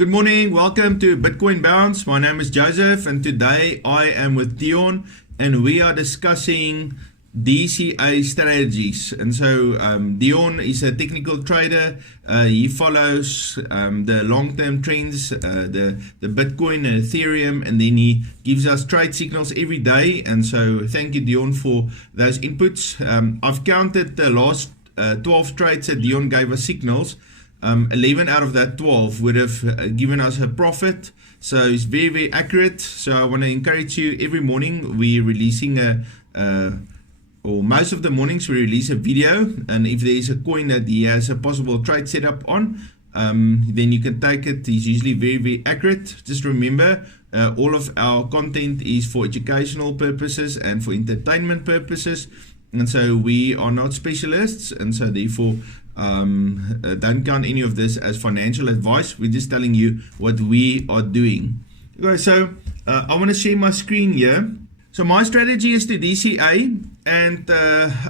Good morning, welcome to Bitcoin Bounce. My name is Joseph and today I am with Dion and we are discussing DCA strategies. And so Dion is a technical trader. He follows the long-term trends, the Bitcoin and Ethereum, and then he gives us trade signals every day. And so thank you, Dion, for those inputs. I've counted the last 12 trades that Dion gave us signals. 11 out of that 12 would have given us a profit, so it's very, very accurate. So I want to encourage you, every morning we're releasing or most of the mornings we release a video, and if there is a coin that he has a possible trade setup on, then you can take it. It's usually very, very accurate. Just remember, all of our content is for educational purposes and for entertainment purposes, and so we are not specialists, and so therefore don't count any of this as financial advice. We're just telling you what we are doing. Okay, so I want to share my screen here. So my strategy is to DCA, and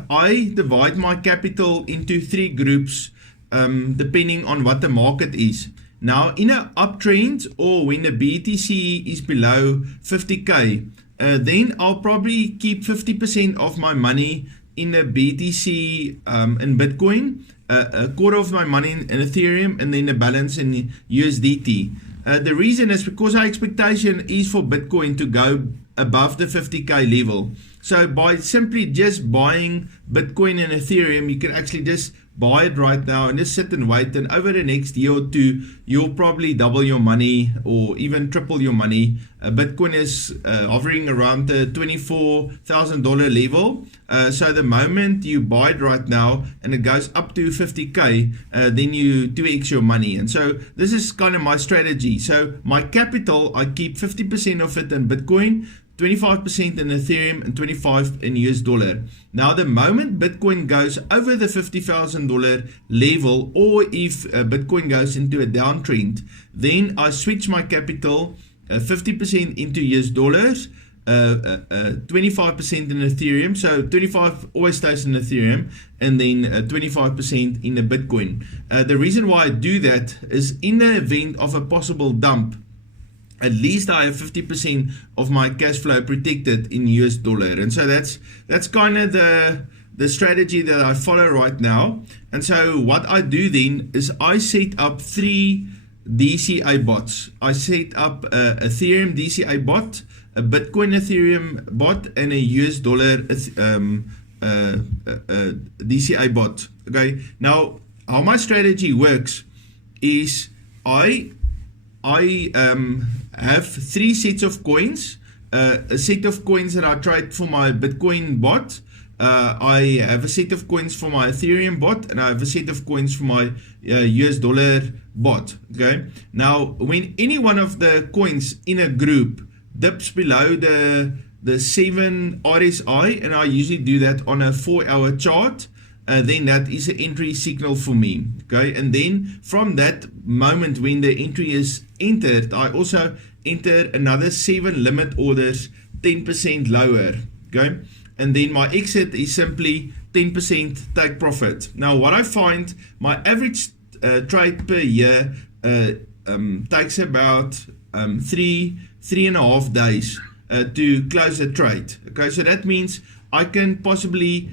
I divide my capital into 3 groups depending on what the market is. Now, in an uptrend or when the BTC is below 50k, then I'll probably keep 50% of my money in the BTC in Bitcoin, a quarter of my money in Ethereum, and then the balance in USDT. The reason is because our expectation is for Bitcoin to go above the 50k level. So by simply just buying Bitcoin and Ethereum, you can actually just buy it right now and just sit and wait, and over the next year or two you'll probably double your money or even triple your money. Bitcoin is hovering around the $24,000 level, so the moment you buy it right now and it goes up to 50k, then you 2x your money. And so this is kind of my strategy. So my capital, I keep 50% of it in Bitcoin, 25% in Ethereum, and 25% in US dollar. Now, the moment Bitcoin goes over the $50,000 level, or if Bitcoin goes into a downtrend, then I switch my capital 50% into US dollars, 25% in Ethereum. So 25 always stays in Ethereum, and then 25% in the Bitcoin. The reason why I do that is in the event of a possible dump, at least I have 50% of my cash flow protected in US dollar. And so that's kind of the strategy that I follow right now. And so what I do then is I set up 3 DCA bots. I set up a Ethereum DCA bot, a Bitcoin Ethereum bot, and a US dollar DCA bot. Okay, now how my strategy works is I have 3 sets of coins, a set of coins that I trade for my Bitcoin bot, I have a set of coins for my Ethereum bot, and I have a set of coins for my US dollar bot. Okay, now when any one of the coins in a group dips below the 7 RSI, and I usually do that on a 4-hour chart, then that is an entry signal for me. Okay, and then from that moment when the entry is entered, I also enter another 7 limit orders 10% lower. Okay, and then my exit is simply 10% take profit. Now what I find, my average trade per year takes about 3.5 days to close a trade. Okay, so that means I can possibly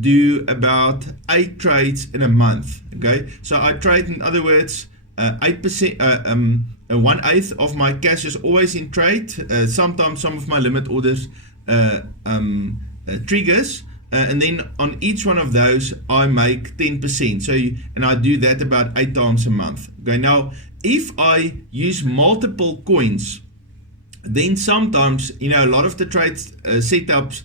do about 8 trades in a month. Okay, so I trade, in other words, 8%, 1/8 of my cash is always in trade. Sometimes some of my limit orders triggers, and then on each one of those I make 10%. So and I do that about 8 times a month. Okay, now if I use multiple coins, then sometimes, you know, a lot of the trade setups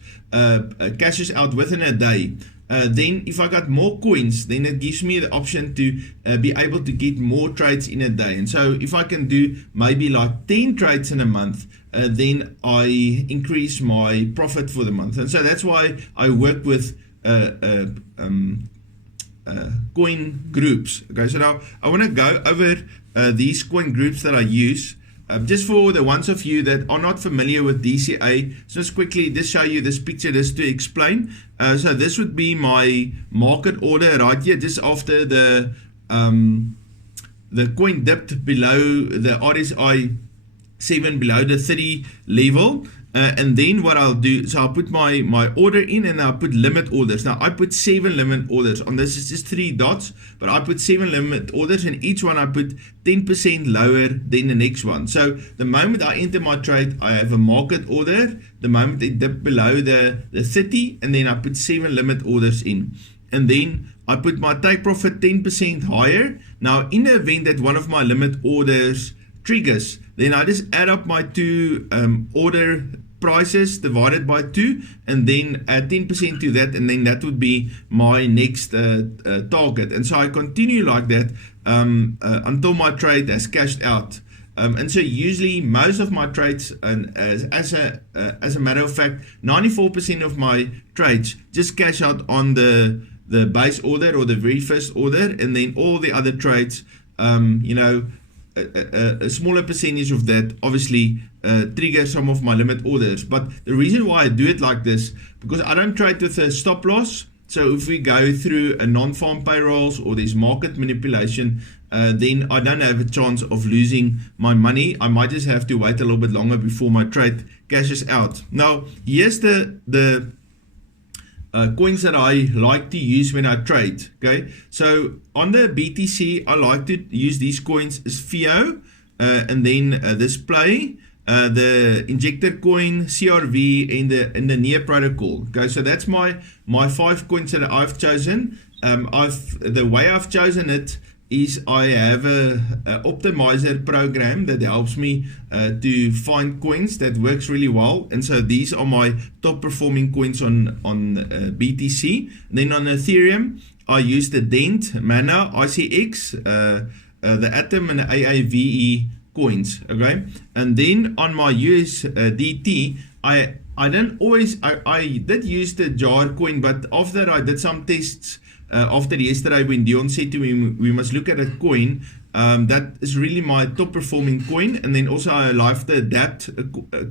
cashes out within a day. Then if I got more coins, then it gives me the option to be able to get more trades in a day. And so if I can do maybe like 10 trades in a month, then I increase my profit for the month. And so that's why I work with coin groups. Okay, so now I want to go over these coin groups that I use. Just for the ones of you that are not familiar with DCA, just quickly just show you this picture just to explain. So this would be my market order right here, just after the the coin dipped below the RSI 7 below the 30 level. And then what I'll do, so I'll put my order in and I'll put limit orders. Now I put 7 limit orders on this. It's just 3 dots, but I put 7 limit orders, and each one I put 10% lower than the next one. So the moment I enter my trade, I have a market order. The moment it dipped below the 30, and then I put 7 limit orders in. And then I put my take profit 10% higher. Now in the event that one of my limit orders triggers, then I just add up my 2 order prices divided by 2, and then add 10% to that, and then that would be my next target. And so I continue like that until my trade has cashed out. And so usually most of my trades, and as a matter of fact, 94% of my trades just cash out on the base order or the very first order, and then all the other trades, a smaller percentage of that obviously trigger some of my limit orders. But the reason why I do it like this, because I don't trade with a stop loss. So if we go through a non-farm payrolls or there's market manipulation, then I don't have a chance of losing my money. I might just have to wait a little bit longer before my trade cashes out. Now here's the coins that I like to use when I trade. Okay, so on the BTC, I like to use these coins as FIO, and then this play, the injector coin, CRV, and the near protocol. Okay, so that's my 5 coins that I've chosen. The way I've chosen it is I have a optimizer program that helps me to find coins that works really well, and so these are my top performing coins on BTC. Then on Ethereum, I use the Dent, Mana, ICX, the Atom, and the AAVE coins. Okay, and then on my USDT, I did use the jar coin, but after I did some tests. After yesterday, when Dion said to me, we must look at a coin, that is really my top performing coin. And then also I like the Adapt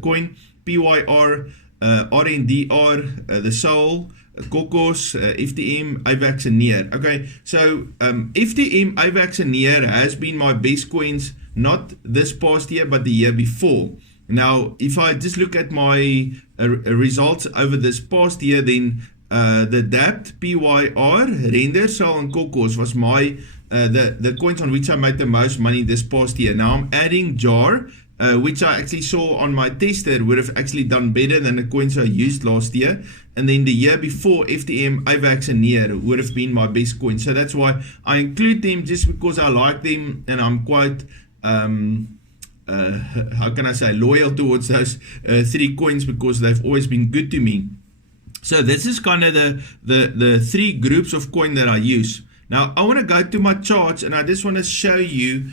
coin, PYR, RNDR, the Soul, Cocos, FTM, AVAX, and NEAR. Okay, so FTM, AVAX, and NEAR has been my best coins, not this past year, but the year before. Now, if I just look at my results over this past year, then the DAPT, PYR, Render, Soul, and Cocos was my the coins on which I made the most money this past year. Now I'm adding JAR, which I actually saw on my tester would have actually done better than the coins I used last year. And then the year before, FTM, AVAX, and NEAR would have been my best coins. So that's why I include them, just because I like them, and I'm quite how can I say, loyal towards those 3 coins, because they've always been good to me. So this is kind of the 3 groups of coin that I use. Now I want to go to my charts, and I just want to show you.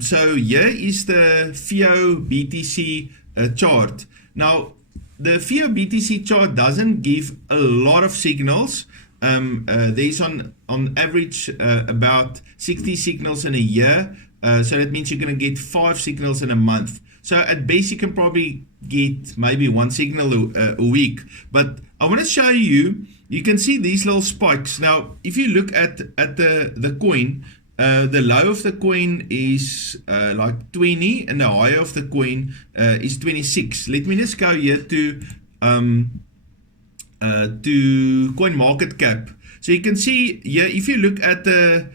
So here is the FIO BTC chart. Now the FIO BTC chart doesn't give a lot of signals. There's on average about 60 signals in a year. So that means you're going to get 5 signals in a month. So at best you can probably get maybe 1 signal a week. But I want to show you, you can see these little spikes. Now, if you look at the coin, the low of the coin is like 20, and the high of the coin is 26. Let me just go here to coin market cap. So you can see here, if you look at the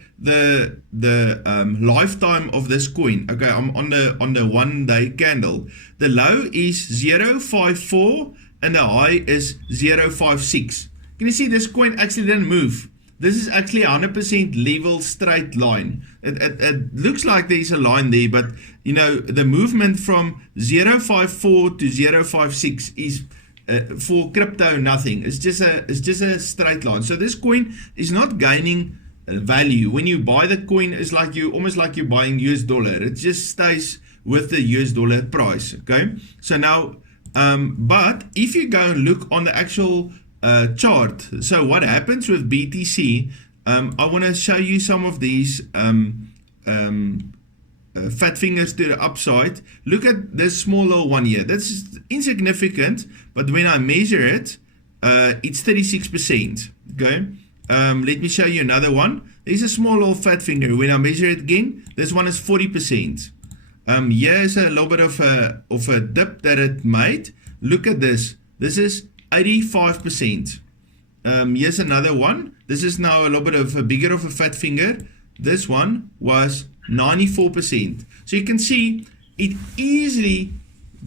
lifetime of this coin, okay, I'm on the 1 day candle. The low is 0.54 and the high is 0.56. Can you see this coin actually didn't move? This is actually 100% level straight line. It looks like there's a line there, but you know, the movement from 0.54 to 0.56 is for crypto nothing. It's just a straight line. So this coin is not gaining value. When you buy the coin, it's like almost like you're buying US dollar. It just stays with the US dollar price. Okay, so now but if you go and look on the actual chart, so what happens with BTC, I want to show you some of these fat fingers to the upside. Look at this small little one here. That's insignificant, but when I measure it, it's 36%. Okay, let me show you another one. There's a small little fat finger. When I measure it again, this one is 40%. Here's a little bit of a dip that it made. Look at this. This is 85%. Here's another one. This is now a little bit of a bigger of a fat finger. This one was 94%. So you can see it easily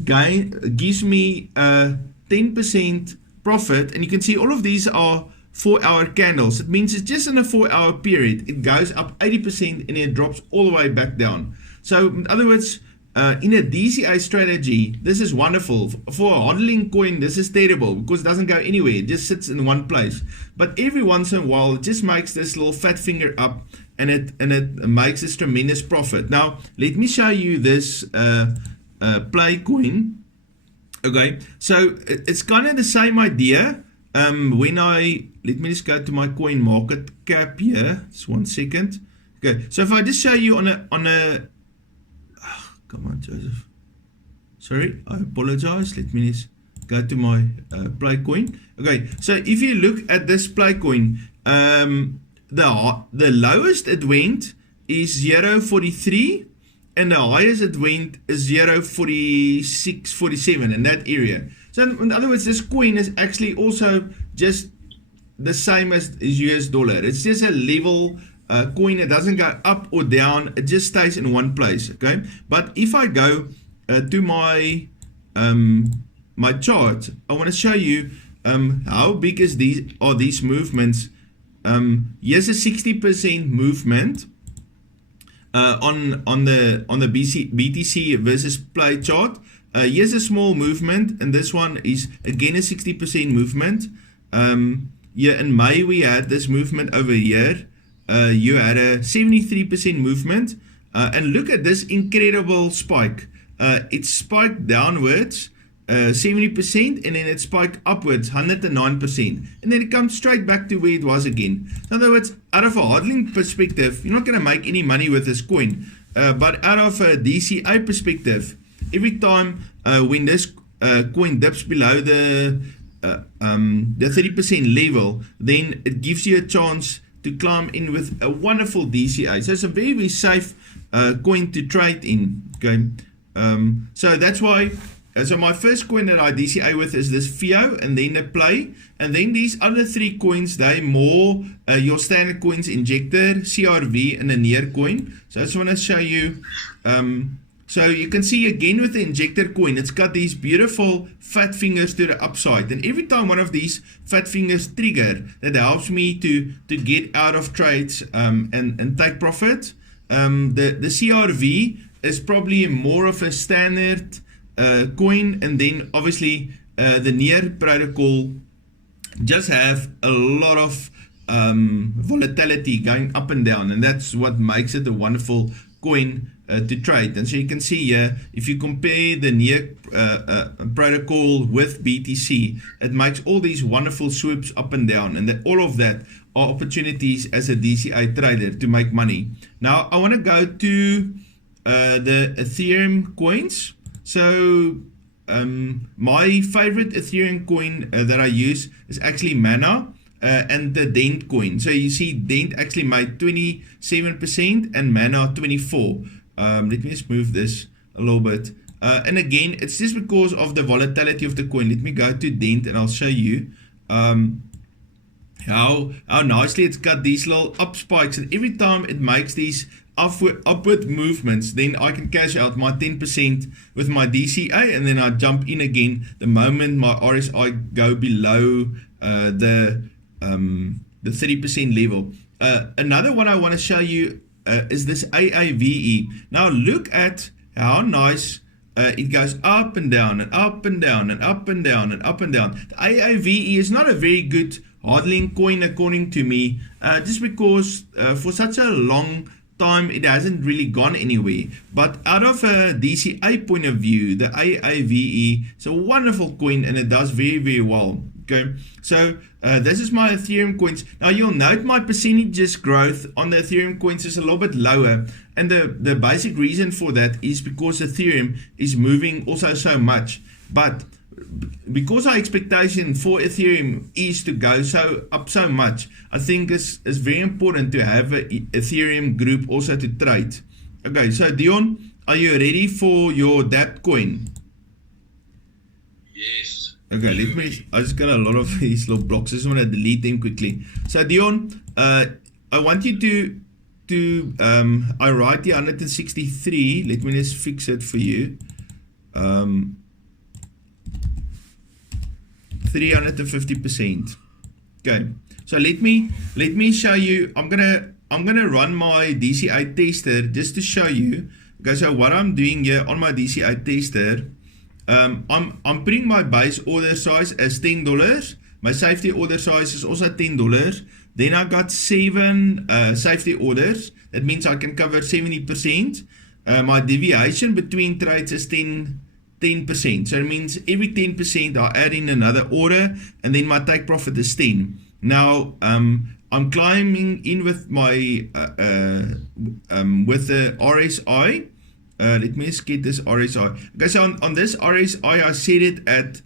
gives me a 10% profit, and you can see all of these are 4-hour candles. It means it's just in a 4-hour period. It goes up 80% and it drops all the way back down. So in other words, in a DCA strategy, this is wonderful. For a hodling coin, this is terrible because it doesn't go anywhere. It just sits in one place. But every once in a while, it just makes this little fat finger up, and it makes this tremendous profit. Now, let me show you this play coin. Okay, so it's kind of the same idea. Let me just go to my coin market cap here. Just 1 second. Okay, so if I just show you on a come on, Joseph. Sorry, I apologize. Let me just go to my play coin. Okay, so if you look at this play coin, the lowest it went is 0.43, and the highest it went is 0.46, 47 in that area. So in other words, this coin is actually also just the same as US dollar. It's just a level coin. It doesn't go up or down. It just stays in one place. Okay. But if I go to my my chart, I want to show you how big is these movements. Here's a 60% movement on the BTC versus play chart. Here's a small movement, and this one is again a 60% movement. Yeah, in May we had this movement over here. You had a 73% movement, and look at this incredible spike. It spiked downwards 70%, and then it spiked upwards 109%, and then it comes straight back to where it was again. In other words, out of a hodling perspective, you're not going to make any money with this coin, but out of a DCA perspective, every time when this coin dips below the 30% level, then it gives you a chance to climb in with a wonderful DCA. So it's a very, very safe coin to trade in. Okay, so that's why. So my first coin that I DCA with is this FIO, and then the play, and then these other three coins, they more your standard coins, injector, CRV, and a near coin. So I just want to show you. So you can see again with the injector coin, it's got these beautiful fat fingers to the upside, and every time one of these fat fingers trigger, that helps me to get out of trades and take profit. The CRV is probably more of a standard coin, and then obviously the near protocol just have a lot of volatility going up and down, and that's what makes it a wonderful coin to trade. And so you can see here, if you compare the near protocol with BTC, it makes all these wonderful swoops up and down, and all of that are opportunities as a DCA trader to make money. Now I want to go to the Ethereum coins. So my favorite Ethereum coin that I use is actually Mana and the Dent coin. So you see Dent actually made 27% and Mana 24%. Let me just move this a little bit. And again, it's just because of the volatility of the coin. Let me go to Dent and I'll show you how nicely it's got these little up spikes, and every time it makes these upward movements, then I can cash out my 10% with my DCA, and then I jump in again the moment my RSI go below the 30% level. Another one I want to show you is this AAVE. Now look at how nice it goes up and down and up and down and up and down and up and down. The AAVE is not a very good hodling coin according to me, just because for such a long time it hasn't really gone anywhere. But out of a DCA point of view, the AAVE is a wonderful coin, and it does very, very well. Okay, so this is my Ethereum coins. Now you'll note my percentages growth on the Ethereum coins is a little bit lower, and the basic reason for that is because Ethereum is moving also so much. But because our expectation for Ethereum is to go up so much, I think it's very important to have an Ethereum group also to trade. Okay, so Dion, are you ready for your DApp coin? Yes. Okay, I just got a lot of these little blocks. I just want to delete them quickly. So Dion, I want you to I write the 163. Let me just fix it for you. 350%. Okay. So let me show you. I'm gonna run my DCA tester just to show you. Okay, so what I'm doing here on my DCA tester, I'm putting my base order size as $10. My safety order size is also $10. Then I got 7 safety orders. That means I can cover 70%. My deviation between trades is 10%. So it means every 10% I add in another order, and then my take profit is 10. Now I'm climbing in with my with the RSI. Let me just get this RSI. Okay, so on this RSI, I set it at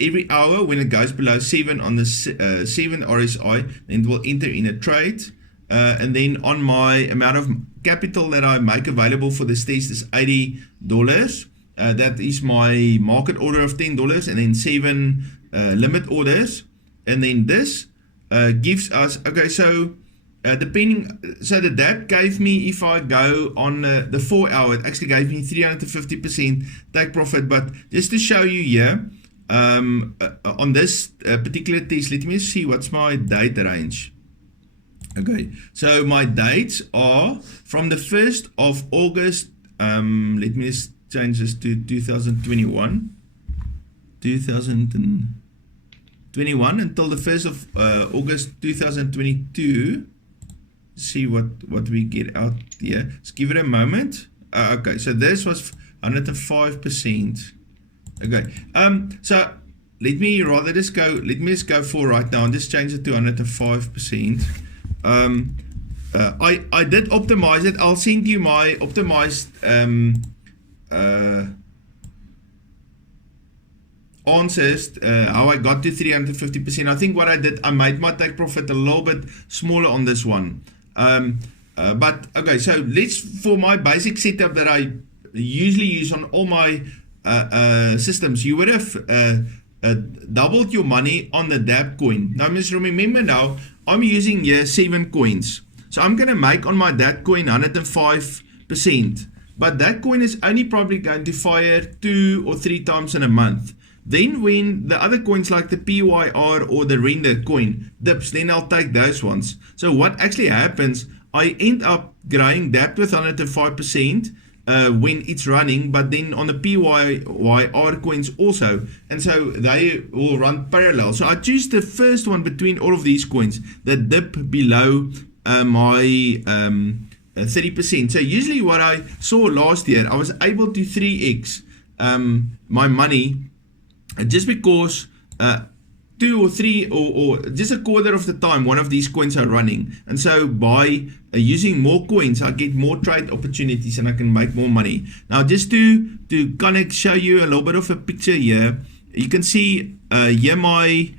every hour. When it goes below 7 on the 7 RSI, then it will enter in a trade. And then on my amount of capital that I make available for this test is $80. That is my market order of $10, and then 7 limit orders. And then this gives us, okay, so so the DApp gave me, if I go on the 4 hour, it actually gave me 350% take profit. But just to show you here, on this particular test, let me see what's my date range. Okay, so my dates are from the 1st of August, let me just change this to 2021 until the 1st of August 2022. See what we get out here. Let's give it a moment. Okay, so this was 105%. Okay, so let me just go for right now and just change it to 105%. I did optimize it. I'll send you my optimized answers, how I got to 350%. I think what I did, I made my take profit a little bit smaller on this one. But okay, so for my basic setup that I usually use on all my systems, you would have doubled your money on the DApp coin. Now, just remember now, I'm using here 7 coins. So I'm going to make on my DApp coin 105%. But that coin is only probably going to fire 2 or 3 times in a month. Then when the other coins like the PYR or the render coin dips, then I'll take those ones. So what actually happens, I end up growing DApp with 105% when it's running, but then on the PYR coins also. And so they will run parallel. So I choose the first one between all of these coins that dip below my 30%. So usually what I saw last year, I was able to 3x my money just because 2 or 3 or just a quarter of the time one of these coins are running. And so by using more coins, I get more trade opportunities and I can make more money. Now just to kind of show you a little bit of a picture here, you can see here my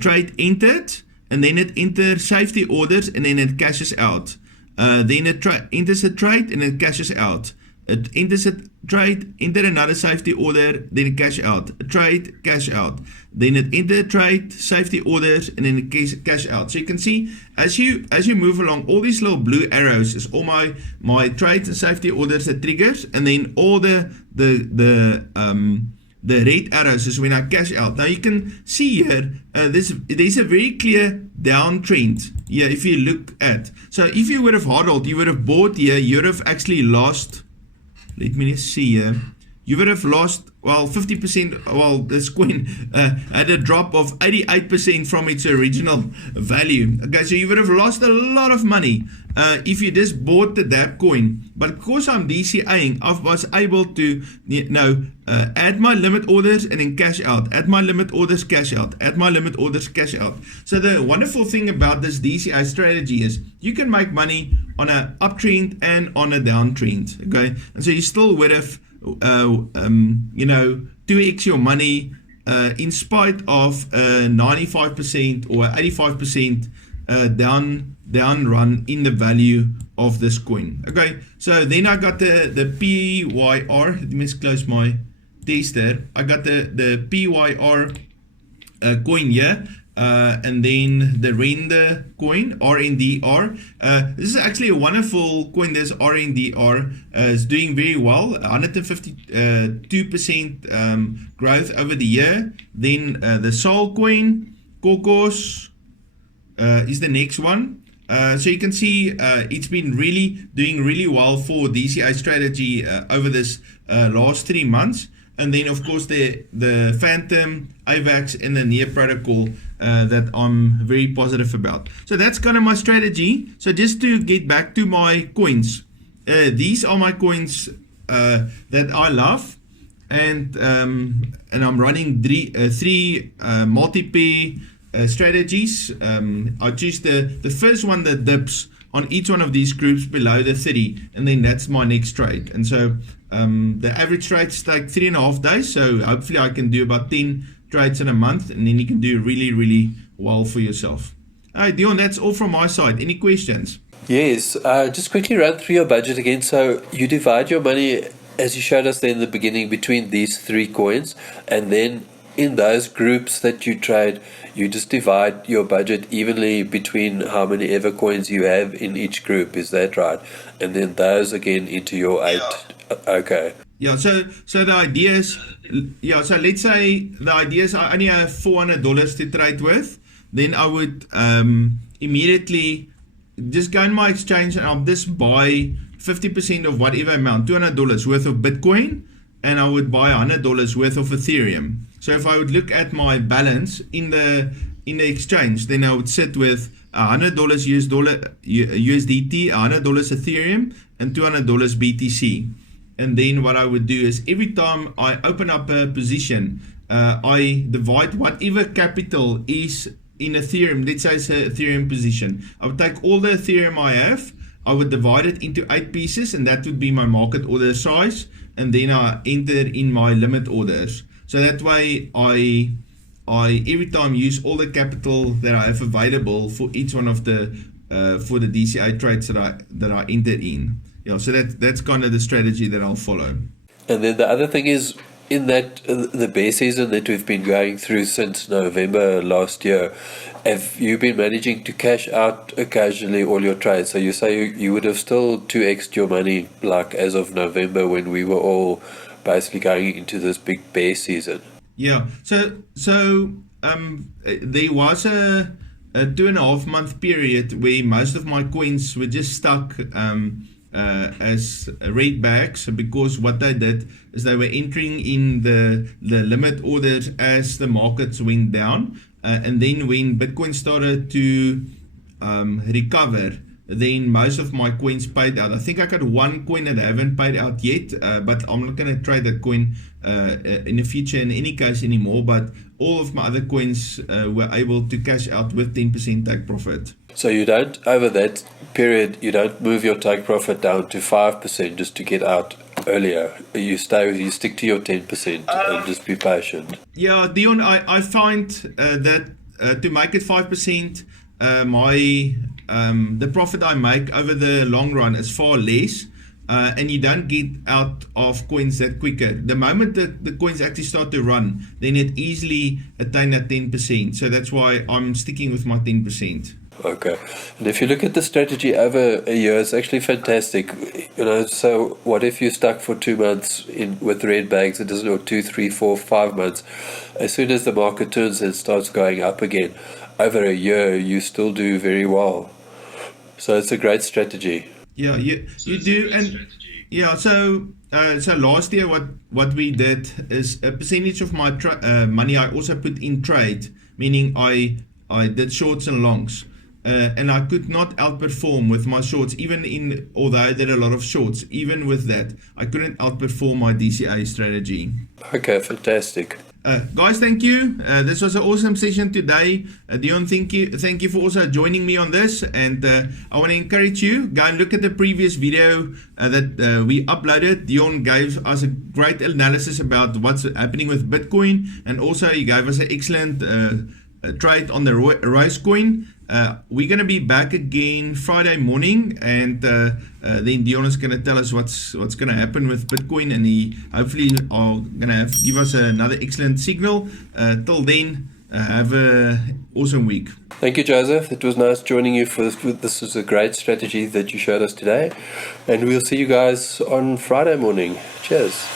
trade entered, and then it enters safety orders, and then it cashes out. Then it enters a trade and it cashes out. It enters a trade, enter another safety order, then it cash out. A trade, cash out. Then it enter a trade, safety orders, and then it cash out. So you can see as you move along, all these little blue arrows is all my trades and safety orders that triggers, and then all the red arrows is when I cash out. Now you can see here, there's a very clear downtrend here if you look at. So if you would have hodled, you would have bought here, you would have actually lost. Let me just see here. You would have lost, well, 50%. Well, this coin had a drop of 88% from its original value. Okay, so you would have lost a lot of money if you just bought the DApp coin. But because I'm DCAing, I was able to, add my limit orders and then cash out. Add my limit orders, cash out. Add my limit orders, cash out. So the wonderful thing about this DCA strategy is you can make money on an uptrend and on a downtrend. Okay, and so you still would have you know, 2x your money in spite of 95% or 85% down run in the value of this coin. Okay, so then I got the PYR. Let me just close my tester. I got the PYR coin here. And then the render coin, RNDR. This is actually a wonderful coin. This RNDR is doing very well, 152% growth over the year. Then the Sol coin, Kokos, is the next one. So you can see it's been doing really well for DCA strategy over this last 3 months. And then, of course, the Phantom, AVAX, and the Near protocol that I'm very positive about. So that's kind of my strategy. So just to get back to my coins, these are my coins that I love, and I'm running three multi-pair strategies. I choose the first one that dips on each one of these groups below the 30, and then that's my next trade. And so the average trades take 3.5 days, so hopefully I can do about 10 trades in a month, and then you can do really well for yourself. All right, Dion, that's all from my side. Any questions? Yes, just quickly run through your budget again. So you divide your money, as you showed us there in the beginning, between these 3 coins, and then in those groups that you trade, you just divide your budget evenly between how many ever coins you have in each group. Is that right? And then those again into your 8. Okay. Yeah, so the idea is, so let's say the idea is I only have $400 to trade with, then I would immediately just go in my exchange and I'll just buy 50% of whatever amount, $200 worth of Bitcoin, and I would buy $100 worth of Ethereum. So if I would look at my balance in the exchange, then I would sit with $100 USDT, $100 Ethereum, and $200 BTC. And then what I would do is every time I open up a position, I divide whatever capital is in Ethereum. Let's say it's an Ethereum position. I would take all the Ethereum I have, I would divide it into 8 pieces, and that would be my market order size. And then I enter in my limit orders. So that way I every time use all the capital that I have available for each one of the for the DCA trades that I enter in. Yeah, so that's kind of the strategy that I'll follow. And then the other thing is, in that the bear season that we've been going through since November last year, have you been managing to cash out occasionally all your trades? So you say you would have still 2x'd your money, like as of November, when we were all basically going into this big bear season. Yeah, so there was a 2.5 month period where most of my coins were just stuck as red bags, because what they did is they were entering in the limit orders as the markets went down, and then when Bitcoin started to recover, then most of my coins paid out. I think I got one coin that I haven't paid out yet, but I'm not going to trade that coin in the future in any case anymore. But all of my other coins were able to cash out with 10% take profit. So you don't, over that period, you don't move your take profit down to 5% just to get out earlier. You stick to your 10% and just be patient. Yeah, Dion, I find that to make it 5%, the profit I make over the long run is far less, and you don't get out of coins that quicker. The moment the coins actually start to run, then it easily attain that 10%. So that's why I'm sticking with my 10%. Okay, and if you look at the strategy over a year, it's actually fantastic. So what if you stuck for 2 months with red bags? It doesn't, or 2, 3, 4, 5 months. As soon as the market turns and starts going up again, over a year, you still do very well. So it's a great strategy. Yeah, you do, and yeah. So last year, what we did is a percentage of my money I also put in trade, meaning I did shorts and longs. And I could not outperform with my shorts, although I did a lot of shorts, even with that, I couldn't outperform my DCA strategy. Okay, fantastic. Guys, thank you. This was an awesome session today. Dion, thank you for also joining me on this. And I want to encourage you, go and look at the previous video that we uploaded. Dion gave us a great analysis about what's happening with Bitcoin, and also he gave us an excellent trade on the Rose coin. We're going to be back again Friday morning, and then Dion is going to tell us what's going to happen with Bitcoin, and he hopefully are going to give us another excellent signal. Till then, have an awesome week. Thank you, Joseph. It was nice joining you for this. This was a great strategy that you showed us today, and we'll see you guys on Friday morning. Cheers.